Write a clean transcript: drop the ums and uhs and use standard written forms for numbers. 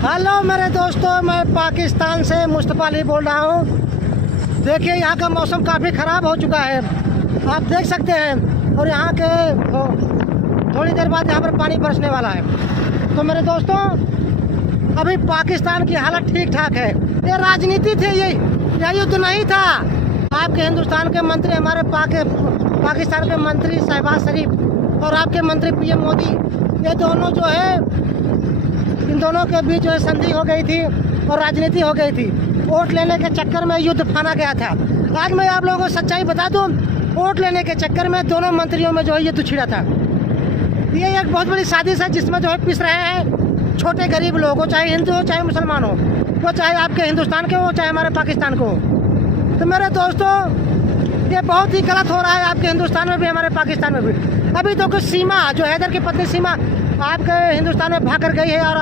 Hello मेरे दोस्तों, मैं पाकिस्तान से मुस्तफ़ा अली बोल रहा हूँ। देखिए यहाँ का मौसम काफ़ी ख़राब हो चुका है, आप देख सकते हैं। और यहाँ के थोड़ी देर बाद यहाँ पर पानी बरसने वाला है। तो मेरे दोस्तों, अभी पाकिस्तान की हालत ठीक ठाक है। ये राजनीति थी, यह युद्ध नहीं था। आपके हिंदुस्तान के मंत्री, हमारे पाकिस्तान के मंत्री शहबाज शरीफ और आपके मंत्री पीएम मोदी, ये दोनों जो है, इन दोनों के बीच जो है संधि हो गई थी और राजनीति हो गई थी। वोट लेने के चक्कर में युद्ध फाना गया था। आज मैं आप लोगों को सच्चाई बता दूं, वोट लेने के चक्कर में दोनों मंत्रियों में जो है युद्ध छिड़ा था। ये एक बहुत बड़ी साजिश है जिसमें जो है पिस रहे हैं छोटे गरीब लोग हो, चाहे हिंदू हो चाहे मुसलमान हो, वो चाहे आपके हिंदुस्तान के हो चाहे हमारे पाकिस्तान को हो। तो मेरे दोस्तों, ये बहुत ही गलत हो रहा है, आपके हिंदुस्तान में भी हमारे पाकिस्तान में भी। अभी तो कुछ सीमा जो हैदर की पत्नी सीमा आपके हिंदुस्तान में भाग कर गई है और